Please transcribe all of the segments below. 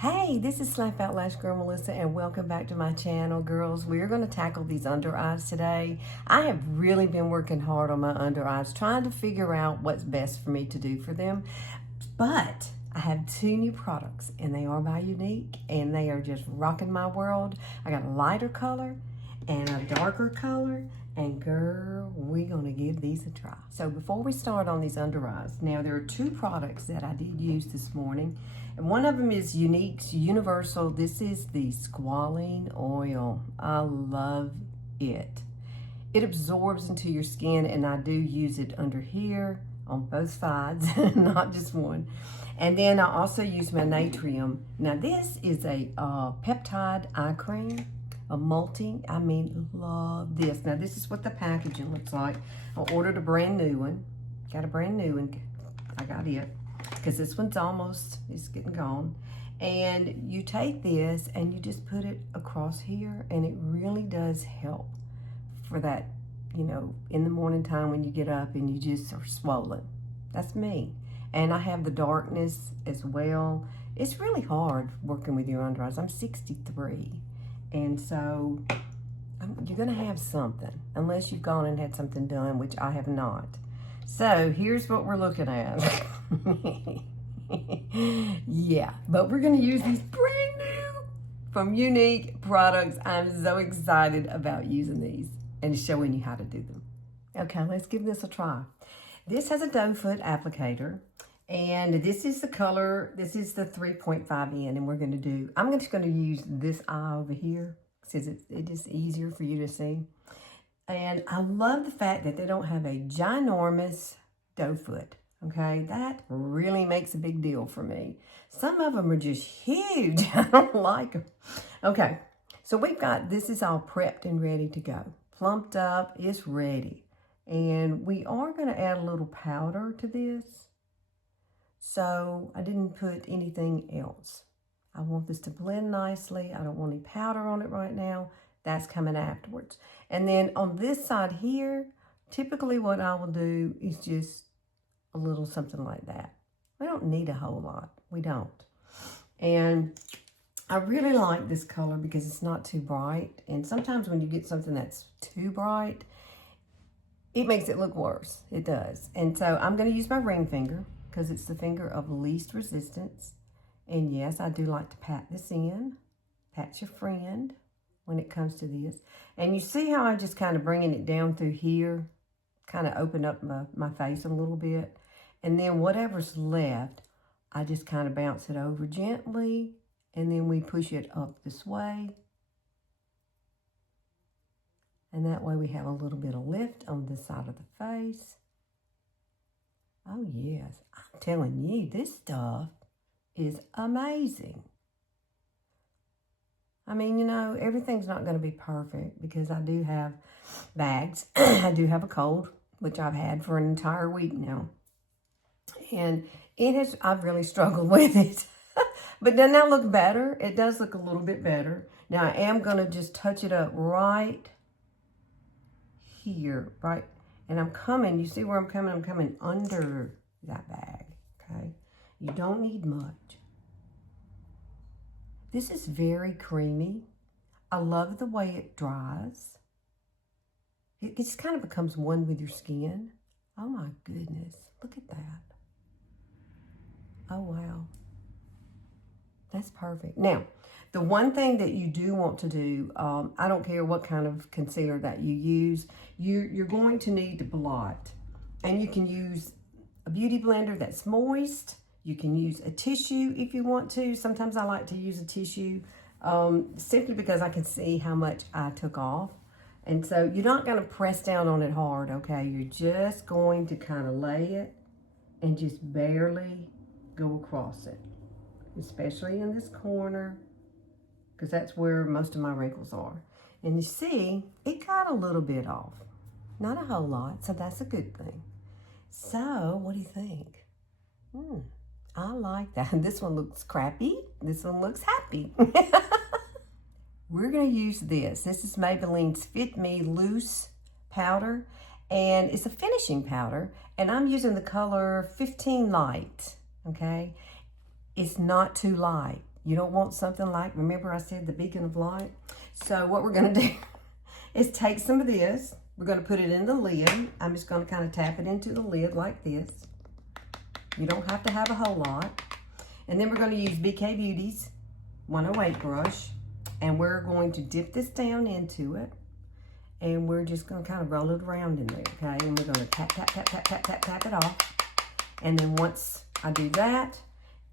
Hey, this is Slap Out Lash Girl Melissa, and welcome back to my channel, girls. We're going to tackle these under eyes today. I have really been working hard on my under eyes, trying to figure out what's best for me to do for them. But I have two new products, and they are by Younique, and they are just rocking my world. I got a lighter color and a darker color, and girl, we're going to give these a try. So before we start on these under eyes, now there are two products that I did use this morning. And one of them is Younique's Universal. This is the squalene oil. I love it. It absorbs into your skin, and I do use it under here on both sides, not just one. And then I also use my Natrium. Now this is a peptide eye cream, a multi. I mean, love this. Now this is what the packaging looks like. I ordered a brand new one. Got a brand new one. I got it. Because this one's it's getting gone. And you take this and you just put it across here, and it really does help for that, you know, in the morning time when you get up and you just are swollen. That's me. And I have the darkness as well. It's really hard working with your under eyes. I'm 63. And so you're going to have something, unless you've gone and had something done, which I have not. So here's what we're looking at. Yeah, but we're going to use these brand new from Younique products. I'm so excited about using these and showing you how to do them. Okay, let's give this a try. This has a doe foot applicator, and this is the color. This is the 3.5 in, and I'm just going to use this eye over here since it is easier for you to see. And I love the fact that they don't have a ginormous doe foot. Okay, that really makes a big deal for me. Some of them are just huge. I don't like them. Okay, so this is all prepped and ready to go. Plumped up, it's ready. And we are going to add a little powder to this. So I didn't put anything else. I want this to blend nicely. I don't want any powder on it right now. That's coming afterwards. And then on this side here, typically what I will do is just a little something like that. We don't need a whole lot. We don't. And I really like this color because it's not too bright. And sometimes when you get something that's too bright, it makes it look worse. It does. And so I'm going to use my ring finger because it's the finger of least resistance. And yes, I do like to pat this in. Pat your friend when it comes to this. And you see how I'm just kind of bringing it down through here, kind of open up my face a little bit. And then whatever's left, I just kind of bounce it over gently, and then we push it up this way. And that way we have a little bit of lift on this side of the face. Oh yes, I'm telling you, this stuff is amazing. I mean, you know, everything's not going to be perfect because I do have bags. I do have a cold, which I've had for an entire week now. And I've really struggled with it. But doesn't that look better? It does look a little bit better. Now I am going to just touch it up right here, right? And I'm coming, you see where I'm coming? I'm coming under that bag, okay? You don't need much. This is very creamy. I love the way it dries. It just kind of becomes one with your skin. Oh my goodness, look at that. Oh wow, that's perfect. Now, the one thing that you do want to do, I don't care what kind of concealer that you use, you're going to need to blot. And you can use a beauty blender that's moist. You can use a tissue if you want to. Sometimes I like to use a tissue simply because I can see how much I took off. And so you're not going to press down on it hard, okay? You're just going to kind of lay it and just barely go across it, especially in this corner, because that's where most of my wrinkles are. And you see, it got a little bit off. Not a whole lot, so that's a good thing. So, what do you think? I like that. This one looks crappy. This one looks happy. We're going to use this. This is Maybelline's Fit Me Loose powder, and it's a finishing powder, and I'm using the color 15 Light, okay? It's not too light. You don't want something like, remember I said the beacon of light? So what we're gonna do is take some of this. We're gonna put it in the lid. I'm just gonna kind of tap it into the lid like this. You don't have to have a whole lot. And then we're gonna use BK Beauty's 108 brush. And we're going to dip this down into it. And we're just gonna kind of roll it around in there, okay? And we're gonna tap, tap, tap, tap, tap, tap, tap it off. And then once I do that,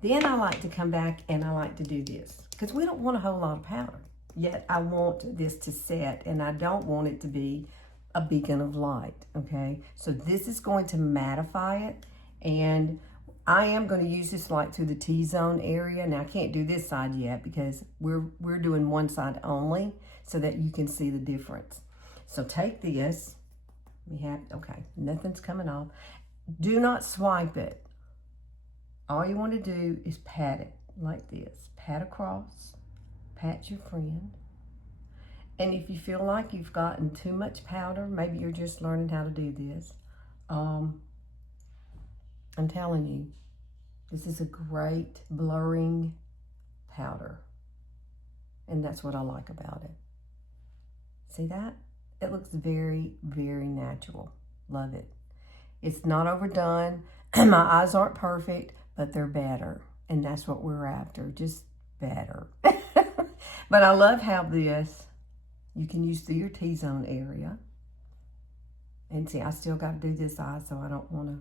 then I like to come back and I like to do this. Because we don't want a whole lot of powder. Yet I want this to set, and I don't want it to be a beacon of light, okay? So this is going to mattify it. And I am going to use this light through the T-zone area. Now I can't do this side yet because we're doing one side only so that you can see the difference. So take this, we have, okay, nothing's coming off. Do not swipe it. All you want to do is pat it like this. Pat across, pat your friend. And if you feel like you've gotten too much powder, maybe you're just learning how to do this. I'm telling you, this is a great blurring powder. And that's what I like about it. See that? It looks very, very natural. Love it. It's not overdone. My eyes aren't perfect, but they're better. And that's what we're after, just better. But I love how this, you can use through your T-zone area. And see, I still got to do this eye, so I don't want to,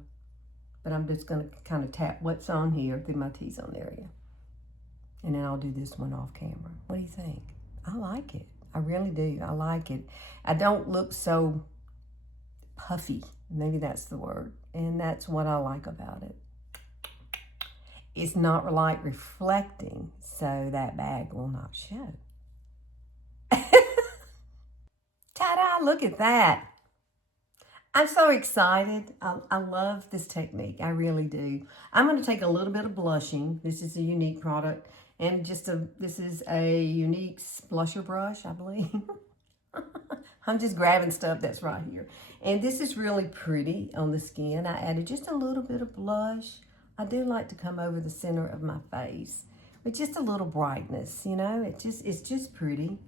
but I'm just going to kind of tap what's on here through my T-zone area. And then I'll do this one off camera. What do you think? I like it. I really do. I like it. I don't look so puffy. Maybe that's the word. And that's what I like about it. It's not light reflecting, so that bag will not show. Ta-da! Look at that. I'm so excited. I love this technique. I really do. I'm going to take a little bit of blushing. This is a Younique product. And this is a Younique blusher brush, I believe. I'm just grabbing stuff that's right here. And this is really pretty on the skin. I added just a little bit of blush. I do like to come over the center of my face with just a little brightness, you know. It's just pretty.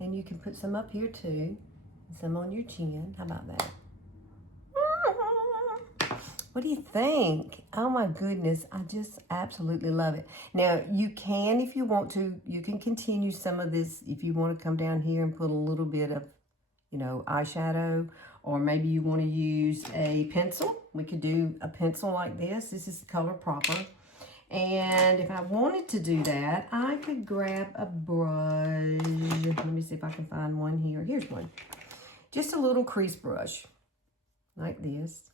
And you can put some up here too. Some on your chin. How about that? What do you think? Oh my goodness, I just absolutely love it. Now, you can, if you want to, you can continue some of this if you want to come down here and put a little bit of, you know, eyeshadow, or maybe you want to use a pencil. We could do a pencil like this. This is color proper. And if I wanted to do that, I could grab a brush. Let me see if I can find one here. Here's one. Just a little crease brush like this.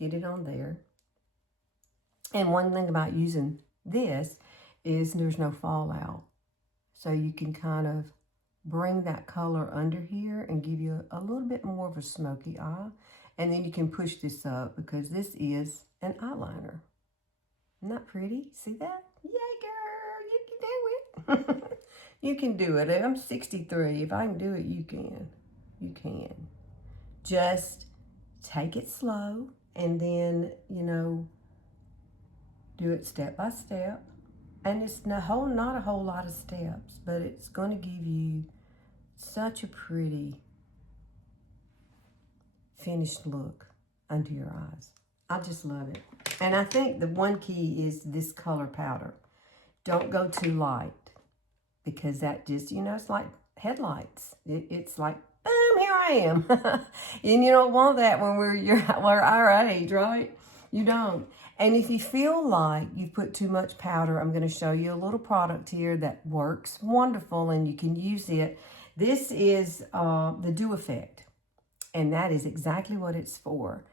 Get it on there. And one thing about using this is there's no fallout. So you can kind of bring that color under here and give you a little bit more of a smoky eye. And then you can push this up because this is an eyeliner. Isn't that pretty? See that? Yay, girl, you can do it. You can do it. I'm 63. If I can do it, you can. You can. Just take it slow. And then, you know, do it step by step. And it's not a whole lot of steps, but it's going to give you such a pretty finished look under your eyes. I just love it. And I think the one key is this color powder. Don't go too light, because that just, you know, it's like headlights. It's like, boom, here I am. And you don't want that when we're our age, right? You don't. And if you feel like you put too much powder, I'm going to show you a little product here that works wonderful and you can use it. This is the Dew Effect, and that is exactly what it's for.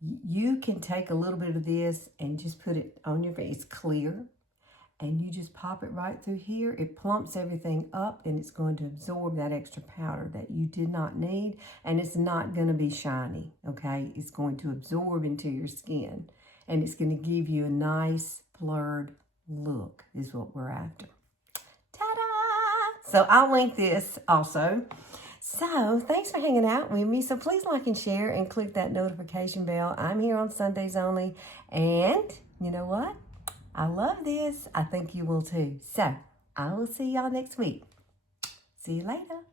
You can take a little bit of this and just put it on your face. It's clear. And you just pop it right through here. It plumps everything up, and it's going to absorb that extra powder that you did not need. And it's not going to be shiny, okay? It's going to absorb into your skin. And it's going to give you a nice blurred look is what we're after. Ta-da! So I'll link this also. So thanks for hanging out with me. So please like and share and click that notification bell. I'm here on Sundays only. And you know what? I love this. I think you will too. So I will see y'all next week. See you later.